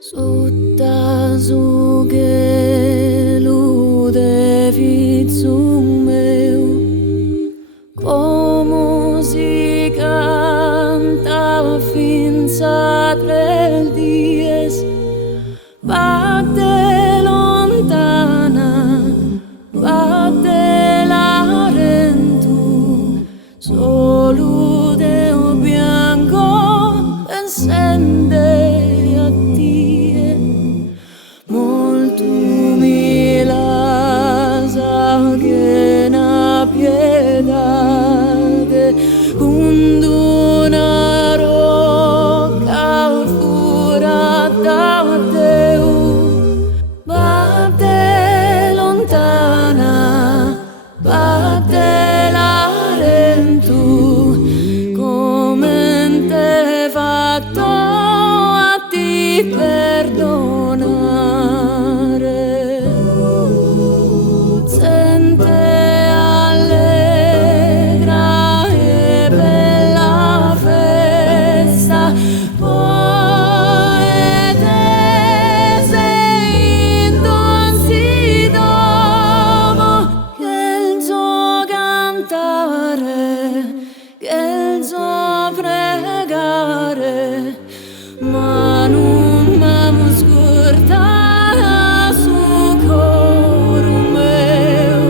Sutta su che lude zum meu, come si canta finza tre dies, vatte lontana, vatte la rentu, solo Deo bianco pensende a tie, molto mi la sa che na piedade, una rocca fura da Deo, vatte lontana, vatte la rentu, come te fatto a ti perdonare. Sente allegra e bella festa, poi te sei indonzi domo, che il suo cantare, che il suo pregare, ma non m'amo scordata su coro meu.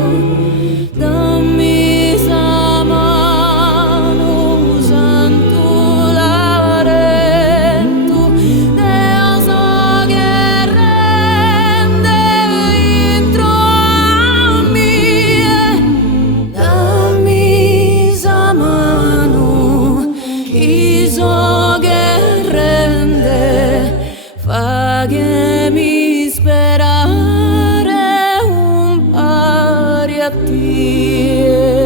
Dammi sa mano, santo laretto, Deo so che rende intro a me. Dammi sa mano, chi so che rende, fa che mi sperare un pari a te.